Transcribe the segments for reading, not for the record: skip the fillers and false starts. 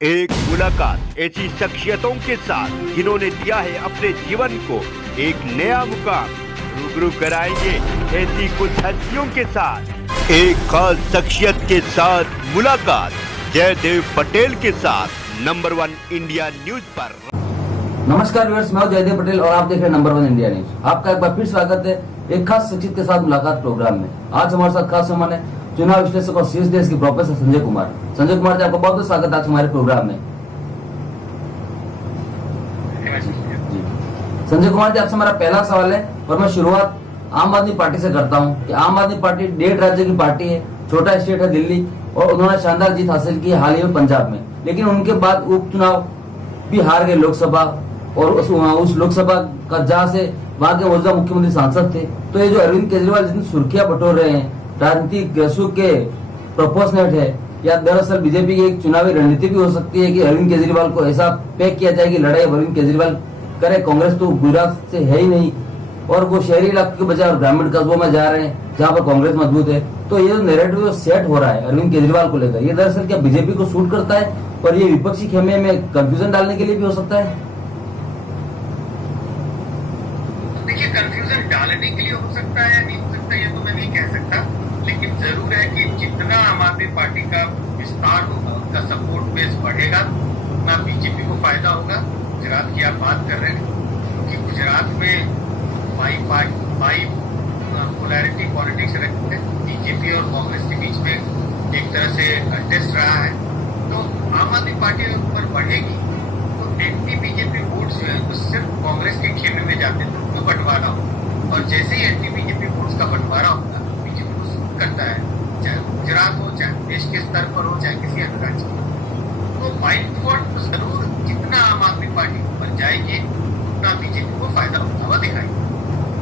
एक मुलाकात ऐसी शख्सियतों के साथ जिन्होंने दिया है अपने जीवन को एक नया मुकाम। रूबरू कराएंगे ऐसी कुछ हस्तियों के साथ एक खास शख्सियत के साथ मुलाकात जयदेव पटेल के साथ नंबर 1 इंडिया न्यूज पर। नमस्कार व्यूअर्स, मैं जयदेव पटेल और आप देख रहे हैं नंबर 1 इंडिया न्यूज। आपका एक बार फिर स्वागत है एक खास शख्सियत के साथ मुलाकात प्रोग्राम में। आज हमारे साथ खास मेहमान है चुनाव विश्लेषक और शीर्ष देश के प्रोफेसर संजय कुमार। संजय कुमार जी, आपका बहुत बहुत स्वागत है आज हमारे प्रोग्राम में। संजय कुमार जी, आपसे हमारा पहला सवाल है और मैं शुरुआत आम आदमी पार्टी से करता हूं कि आम आदमी पार्टी 1.5 राज्य की पार्टी है, छोटा स्टेट है दिल्ली, और उन्होंने शानदार जीत हासिल की हाल ही में पंजाब में, लेकिन उनके बाद उपचुनाव भी हार गए लोकसभा, और उस लोकसभा का जहाँ से वहां के मौजूदा मुख्यमंत्री सांसद थे। तो ये जो अरविंद केजरीवाल जितनी सुर्खियां बटोर रहे हैं, राजनीतिक ग्रसू के प्रोपोर्शनेट है, या दरअसल बीजेपी की एक चुनावी रणनीति भी हो सकती है कि अरविंद केजरीवाल को ऐसा पैक किया जाए कि लड़ाई अरविंद केजरीवाल करे, कांग्रेस तो गुजरात से है ही नहीं, और वो शहरी इलाकों के बजाय और ग्रामीण कस्बों में जा रहे हैं जहाँ पर कांग्रेस मजबूत है। तो ये जो नैरेटिव सेट हो रहा है अरविंद केजरीवाल को लेकर, ये दरअसल क्या बीजेपी को सूट करता है और ये विपक्षी खेमे में कंफ्यूजन डालने के लिए भी हो सकता है? देखिए, कंफ्यूजन डालने के लिए हो सकता है या नहीं हो सकता ये तो मैं नहीं कह सकता, लेकिन जरूर है कि जितना आम आदमी पार्टी का विस्तार होगा, उसका सपोर्ट बेस बढ़ेगा, उतना बीजेपी को फायदा होगा। गुजरात की आप बात कर रहे हैं, क्योंकि गुजरात में बाई पोलैरिटी पॉलिटिक्स रहती है, बीजेपी और कांग्रेस के बीच में एक तरह से कंटेस्ट रहा है। तो आम आदमी पार्टी ऊपर बढ़ेगी तो एंटी बीजेपी वोट्स जो है तो सिर्फ कांग्रेस के खेमे में जाते थे, उनको बंटवारा हो, और जैसे ही एंटी बीजेपी वोट्स का बंटवारा होगा बीजेपी को सूट करता है, चाहे गुजरात हो, चाहे देश के स्तर पर हो, चाहे किसी अन्य राज्य में। तो बाई डिफॉल्ट तो जरूर जितना आम आदमी पार्टी ऊपर जाएगी उतना बीजेपी को फायदा होता हुआ दिखाई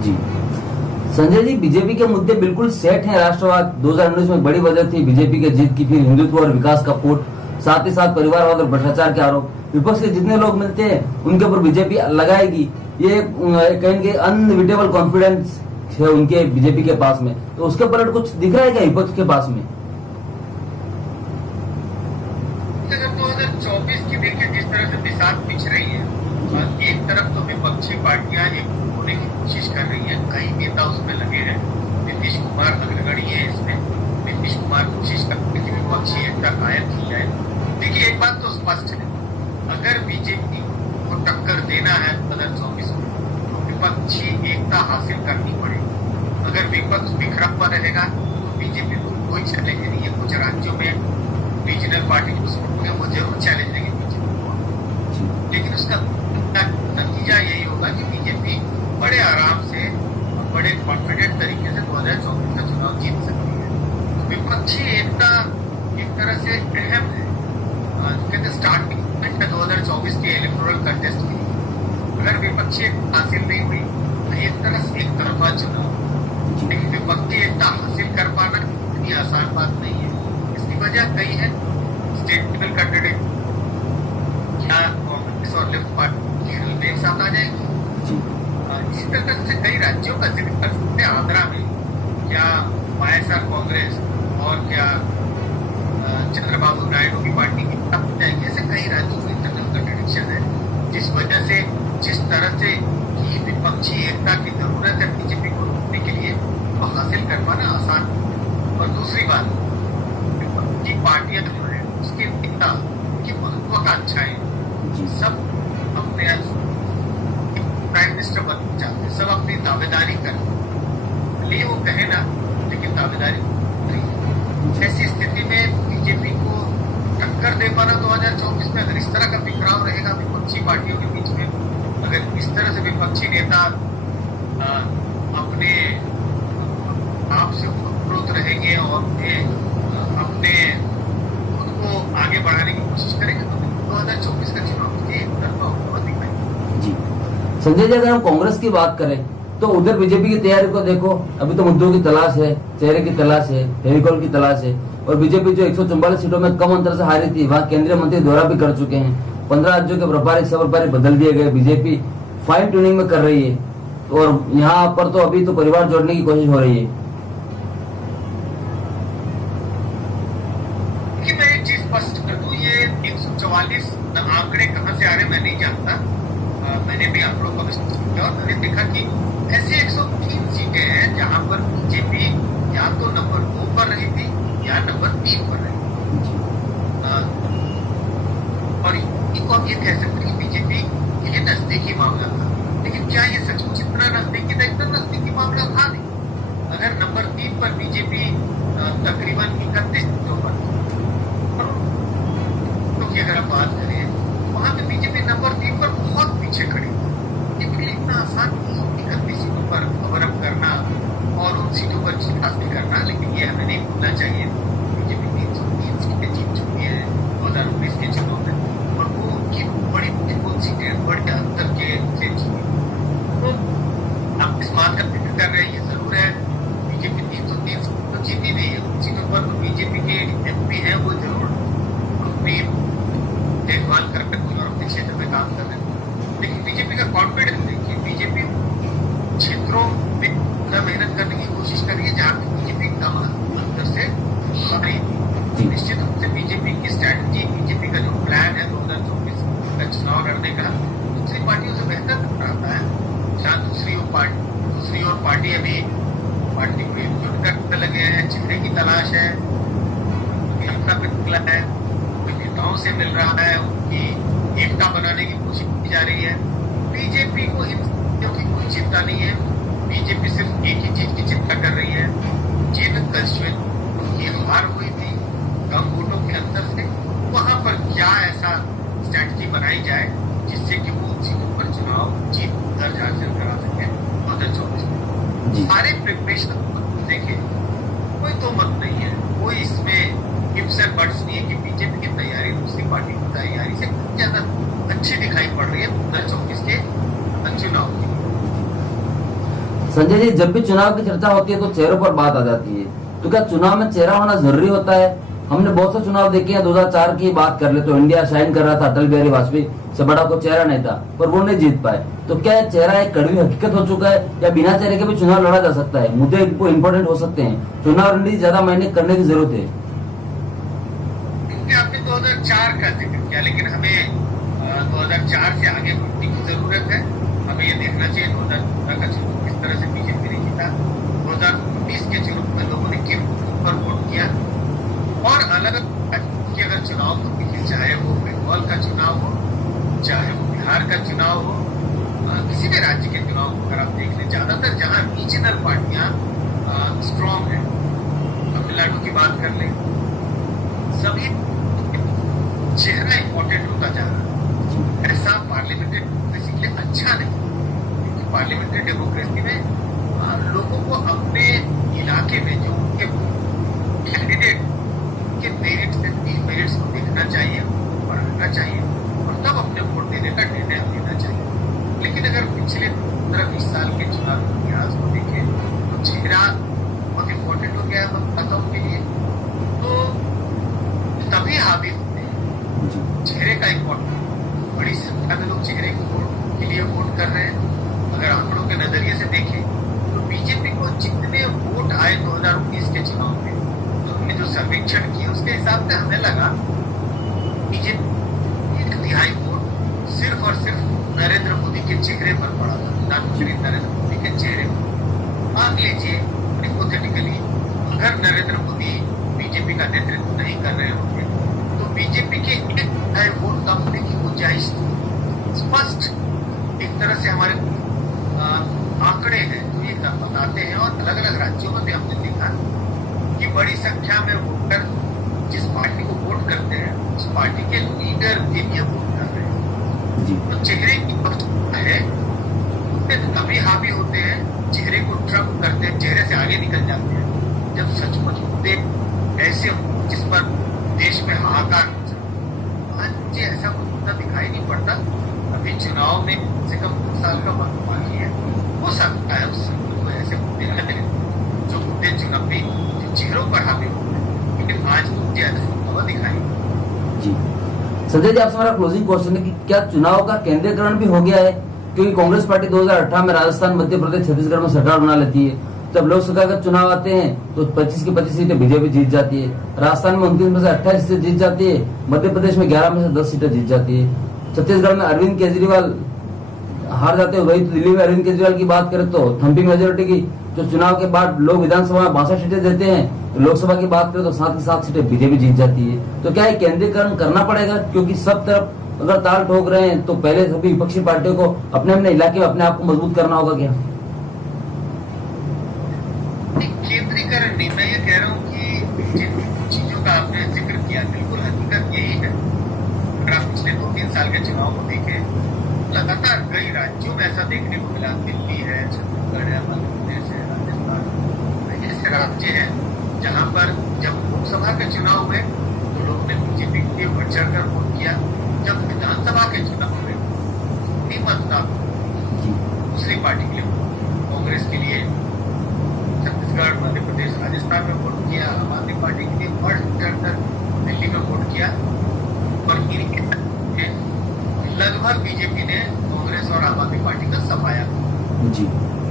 जी। संजय जी, बीजेपी के मुद्दे बिल्कुल सेट हैं। राष्ट्रवाद 2019 में बड़ी वजह थी बीजेपी के जीत की, फिर हिंदुत्व और विकास का पोट, साथ ही साथ परिवारवाद और भ्रष्टाचार के आरोप। विपक्ष के जितने लोग मिलते हैं उनके ऊपर बीजेपी लगाएगी, ये कहेंगे अनविटेबल कॉन्फिडेंस है उनके बीजेपी के पास में। तो उसके पलट कुछ दिख रहा है क्या विपक्ष के पास में? अगर 2024 की देखिए जिस तरह से बिसात पिछ रही है, एक तरफ तो विपक्षी पार्टियां एक होने की कोशिश कर रही है, कई नेता उसमें लगे हैं, नीतीश कुमार अग्रगणी है इसमें। नीतीश कुमार कोशिश करते हैं कि विपक्षी एकता कायम की जाए। देखिए, एक बात तो स्पष्ट है, अगर बीजेपी को टक्कर देना है 2024 में तो विपक्षी एकता हासिल करनी पड़ेगी। अगर विपक्ष बिखरा हुआ रहेगा तो बीजेपी को कोई चैलेंज नहीं है। कुछ राज्यों में रीजनल पार्टी जो होंगे वो जरूर चैलेंज देंगे बीजेपी को, लेकिन उसका नतीजा यही होगा कि बीजेपी बड़े आराम से और बड़े कॉन्फिडेंट तरीके से 2024 का चुनाव जीत सकती है। तो विपक्षी एकता एक तरह से अहम है, कहते स्टार्टिंग पॉइंट है 2024 के इलेक्टोरल कंटेस्ट के लिए। अगर विपक्षी हासिल नहीं हुई तो एक तरह से एक तरफा चुनाव, लेकिन विपक्षी एकता हासिल कर पाना इतनी आसान बात नहीं है। इसकी वजह कई है, स्टेट लेवल कैंडिडेट क्या कांग्रेस और लेफ्ट पार्टी एक साथ आ जाएगी। इसी तरह से कई राज्यों का जिक्र कर सकते हैं। आंध्रा में क्या वाईएसआर कांग्रेस और क्या चंद्रबाबू नायडू की पार्टी की हो जाएगी। ऐसे कई राज्यों में इंटरनल कंट्रडिक्शन है, जिस वजह से जिस तरह से की विपक्षी एकता की जरूरत है बीजेपी को रोकने के लिए, तो हासिल कर पाना आसान है। और दूसरी बात, विपक्षी पार्टियां जो है उसके नेता की महत्वाकांक्षाएं सब अपने प्राइम मिनिस्टर बनना चाहते हैं, सब अपनी दावेदारी कर लिए वो कहे ना, लेकिन दावेदारी नहीं। ऐसी स्थिति में बीजेपी को टक्कर दे पाना 2024 में, अगर इस तरह का बिखराव रहेगा विपक्षी पार्टियों के बीच में, अगर इस तरह से विपक्षी नेता अपने आप से उपरोक्त रहेंगे और अपने खुद को आगे बढ़ाने की कोशिश करेंगे, तो 2024 का चुनाव एक तरफा हुआ दिखाई। जी संजय जी, अगर हम कांग्रेस की बात करें तो उधर बीजेपी की तैयारी को देखो, अभी तो मुद्दों की तलाश है, चेहरे की तलाश है, फेविकॉल की तलाश है, और बीजेपी जो 144 सीटों में कम अंतर से हारी थी, वहाँ केंद्रीय मंत्री दौरा भी कर चुके हैं। 15 राज्यों के प्रभारी सब प्रभारी बदल दिए गए, बीजेपी फाइन ट्यूनिंग में कर रही है, और यहाँ पर तो अभी तो परिवार जोड़ने की कोशिश हो रही है। मैं एक चीज स्पष्ट कर दूं, ये 144 144 आंकड़े कहाँ से आ रहे मैं नहीं जानता। मैंने भी आंकड़ों को किया और मैंने देखा कि ऐसे 103 सीटें हैं जहां पर बीजेपी या तो नंबर 2 पर रही थी या नंबर 3 पर रही थी। और इनको आप ये कह सकते हैं बीजेपी ये नजदीकी मामला था, लेकिन क्या ये सचमुच इतना नजदीकी था? इतना नजदीकी मामला था नहीं। अगर नंबर 3 पर बीजेपी तकरीबन 31 सीटों पर, क्योंकि अगर आप बात करें वहां पे बीजेपी नंबर 3 पर बहुत पीछे खड़ी थी। इसलिए इतना आसान नहीं है 31 सीटों पर कवर अप करना और उन सीटों पर जीत हासिल करना, लेकिन ये हमें नहीं भूलना चाहिए बीजेपी 303 सीटें जीत चुकी है 2019 के चुनाव में और वो उनकी बड़ी महत्वपूर्ण सीटें बड़े अंतर के से जीती। तो आप इस बात का फिक्र कर रहे हैं, ये जरूर है बीजेपी 303 सीट तो जीती नहीं है। उन सीटों पर तो बीजेपी के एमपी हैं वो जरूर अपनी देखभाल करके कोई और अपने क्षेत्र में काम कर रहे हैं, लेकिन बीजेपी का कॉन्फिडेंस देखिए। बीजेपी क्षेत्रों में पूरा मेहनत करने की कोशिश कर रही है जहां पर बीजेपी कम अंतर से हारी थी। निश्चित रूप से बीजेपी की स्ट्रैटेजी, बीजेपी का जो प्लान है 2024 का चुनाव लड़ने का दूसरी पार्टियों से बेहतर रहता है। जहां दूसरी ओर पार्टी अभी पार्टी को एकजुट करने लगे हैं, चेहरे की तलाश है, यात्रा पे निकला है, नेताओं से मिल रहा है, उनकी एकता बनाने की कोशिश की जा रही है। बीजेपी को इन चीजों की कोई चिंता नहीं है। बीजेपी सिर्फ एक ही चीज की चिंता कर रही है, जिन कंस्टिट्यूएंसी उनकी हार हुई थी कम वोटों के अंतर से, वहां पर क्या ऐसा स्ट्रैटेजी बनाई जाए जिससे कि वो उन सीटों पर चुनाव जीत दर्ज हासिल करा सके 2024 में। सारे प्रिपरेशन देखिए, कोई तो मत नहीं है, कोई इसमें इफ्स एंड बट्स नहीं है कि बीजेपी की तैयारी दूसरी पार्टी की तैयारी से ज्यादा अच्छी दिखाई पड़ रही है 2024 के चुनाव की। संजय जी, जब भी चुनाव की चर्चा होती है तो चेहरों पर बात आ जाती है, तो क्या चुनाव में चेहरा होना जरूरी होता है? हमने बहुत से चुनाव देखे हैं, 2004 की बात कर ले तो इंडिया शाइन कर रहा था, अटल बिहारी वाजपेयी से बड़ा कोई चेहरा नहीं था, पर वो नहीं जीत पाए। तो क्या चेहरा एक कड़वी हकीकत हो चुका है या बिना चेहरे के भी चुनाव लड़ा जा सकता है? मुद्दे इम्पोर्टेंट हो सकते हैं, चुनाव रणनीति ज्यादा मायने करने की जरूरत है। आपने 2004 का जिक्र किया, लेकिन हमें 2004 से आगे बढ़ने की जरूरत है। हमें ये देखना चाहिए 2014 का चुनाव किस तरह से बीजेपी ने जीता, 2019 के चुनाव में लोगों ने किन पर वोट किया, और अलग कि अगर चुनाव को देखिए, चाहे वो बंगाल का चुनाव हो, चाहे वो बिहार का चुनाव हो, किसी भी राज्य के चुनाव को अगर आप देख लें, ज्यादातर जहां रीजनल पार्टियां स्ट्रांग है, तमिलनाडु की बात कर लें, सभी चेहरा इंपॉर्टेंट होता जा रहा है। ऐसा पार्लियामेंट्री डेमोक्रेसी के लिए अच्छा नहीं, क्योंकि पार्लियामेंट्री डेमोक्रेसी में लोगों को अपने इलाके में जो उनके कैंडिडेट के मेरिट्स को देखना चाहिए, पढ़ना चाहिए और तब अपने वोट देने का निर्णय लेना चाहिए। लेकिन अगर पिछले 15-20 साल के चुनाव इतिहास को देखें तो चेहरा बहुत इंपॉर्टेंट हो गया है मतदाताओं के लिए, तो तभी हावी होते हैं चेहरे का इंपॉर्टेंट। बड़ी संख्या में लोग चेहरे के लिए वोट कर रहे हैं। अगर आंकड़ों के नजरिए से देखें तो बीजेपी को जितने वोट आए 2019 के चुनाव में, तो हमने जो सर्वेक्षण किए उसके हिसाब से हमें लगा बीजेपी 1/3 वोट सिर्फ और सिर्फ नरेंद्र मोदी के चेहरे पर पड़ा था, प्रधानमंत्री नरेंद्र मोदी के चेहरे पर। मान लीजिए हाइपोथेटिकली अगर नरेंद्र मोदी बीजेपी का नेतृत्व नहीं कर रहे होंगे तो बीजेपी के 1/3 वोट कम होने की गुंजाइश स्पष्ट एक तरह से हमारे आंकड़े हैं जो ये बताते हैं, और अलग अलग राज्यों में भी हमने देखा कि बड़ी संख्या में वोटर जिस पार्टी को वोट करते हैं उस पार्टी के लीडर के लिए वोट कर रहे हैं। तो चेहरे की है तभी हावी होते हैं, चेहरे को ट्रम्प करते हैं, चेहरे से आगे निकल जाते हैं जब सचमुच मुद्दे ऐसे हो जिस पर देश में हाहाकार हो जाए। आज ये ऐसा कोई मुद्दा दिखाई नहीं पड़ता। अभी चुनाव में कम से कम 2 साल का वक्त बाकी है, हो सकता है उस समय ऐसे मुद्दे आए जो मुद्दे चुनावी चेहरों पर हावी होते हैं, लेकिन आज मुद्दे ऐसा दिखाई। संजय जी, आपसे हमारा क्लोजिंग क्वेश्चन है कि क्या चुनाव का केंद्रीकरण भी हो गया है? क्योंकि कांग्रेस पार्टी 2018 में राजस्थान, मध्य प्रदेश, छत्तीसगढ़ में सरकार बना लेती है, जब लोकसभा का चुनाव आते हैं तो 25 की 25 सीटें बीजेपी जीत जाती है। राजस्थान में 29 में से 28 सीटें जीत जाती है। मध्य प्रदेश में 11 में से 10 सीटें जीत जाती है। छत्तीसगढ़ में अरविंद केजरीवाल हार जाते हैं। वही तो दिल्ली में अरविंद केजरीवाल की बात करें तो थम्पिंग मेजोरिटी की जो चुनाव के बाद लोग विधानसभा में 62 सीटें देते हैं, लोकसभा की बात करें तो 7 की 7 सीटें बीजेपी जीत जाती है। तो क्या है, केंद्रीकरण करना पड़ेगा, क्योंकि सब तरफ अगर ताल ठोक रहे हैं तो पहले सभी विपक्षी पार्टियों को अपने अपने इलाके में अपने आप को मजबूत करना होगा क्या? केंद्रीकरण नहीं, मैं ये कह रहा हूँ कि जिन चीजों का आपने जिक्र किया बिल्कुल हकीकत यही है। अगर आप पिछले 2-3 साल के चुनाव को देखें, लगातार कई राज्यों में ऐसा देखने को मिला। दिल्ली है, छत्तीसगढ़ है, मध्य प्रदेश है, राजस्थान ऐसे राज्य हैं जहाँ पर जब लोकसभा के चुनाव हुए तो लोगों ने बीजेपी के लिए बढ़ चढ़कर वोट किया। जब विधानसभा के चुनाव हुए मतदान दूसरी पार्टी के लिए, कांग्रेस के लिए छत्तीसगढ़, मध्य प्रदेश, राजस्थान में वोट किया। आम आदमी पार्टी के लिए बढ़ चढ़कर दिल्ली में वोट किया। और इनके लगभग बीजेपी ने कांग्रेस और आम आदमी पार्टी का सफाया।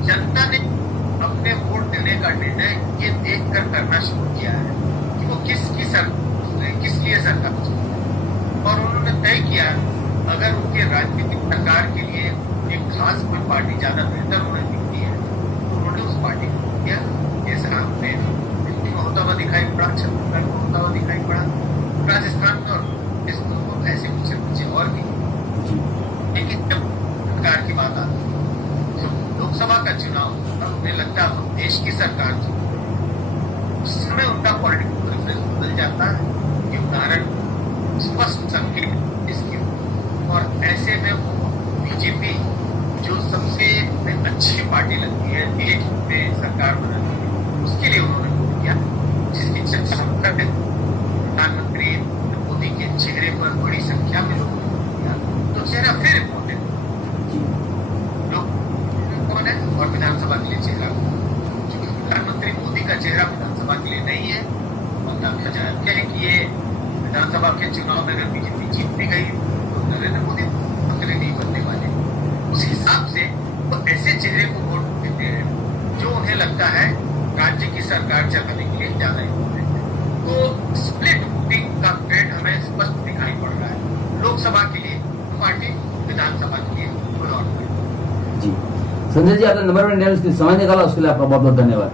जनता ने अपने वोट देने का निर्णय ये देखकर करना शुरू किया है कि वो किस लिए सरकार चुनेंगे। और उन्होंने तय किया अगर उनके राजनीतिक सरकार के लिए एक खास कोई पार्टी ज्यादा बेहतर उन्हें दिखती है तो उन्होंने उस पार्टी को किया। जैसा हमने दिल्ली में होता हुआ दिखाई पड़ा, छत्तीसगढ़ में होता हुआ दिखाई पड़ा, राजस्थान में और इसको ऐसे पीछे और भी। लेकिन जब सरकार की बात आती है, जब लोकसभा का चुनाव तब उन्हें लगता है हम देश की सरकार चुने, उस समय उनका पॉलिटिकल प्रेफरेंस बदल जाता है। ये उदाहरण स्पष्ट संकेत इसकी। और ऐसे में वो बीजेपी जो सबसे अच्छी पार्टी लगती है देश में सरकार बनाने की, उसके लिए उन्होंने वोट किया, जिसकी चर्चा है प्रधानमंत्री मोदी के चेहरे पर बड़ी संख्या में लोगों ने वोट किया। तो चेहरा फिर इम्पोर्टेंट लोग कौन है और विधानसभा के लिए चेहरा, क्योंकि प्रधानमंत्री मोदी का चेहरा विधानसभा के लिए नहीं है। मतलब जानते हैं कि ये विधानसभा के चुनाव में अगर बीजेपी जीत भी गई तो नरेंद्र मोदी मंत्री नहीं बनने वाले। उस हिसाब से वो ऐसे चेहरे को वोट देते हैं जो उन्हें लगता है राज्य की सरकार चलाने के लिए ज्यादा इम्पोर्टेंट है। तो स्प्लिट वोटिंग का ट्रेंड हमें स्पष्ट दिखाई पड़ रहा है। लोकसभा के लिए पार्टी, विधानसभा के लिए कोई और पार्टी। जी संजय जी, आपने नंबर 1 समय निकाला, उसके लिए आपका बहुत बहुत धन्यवाद।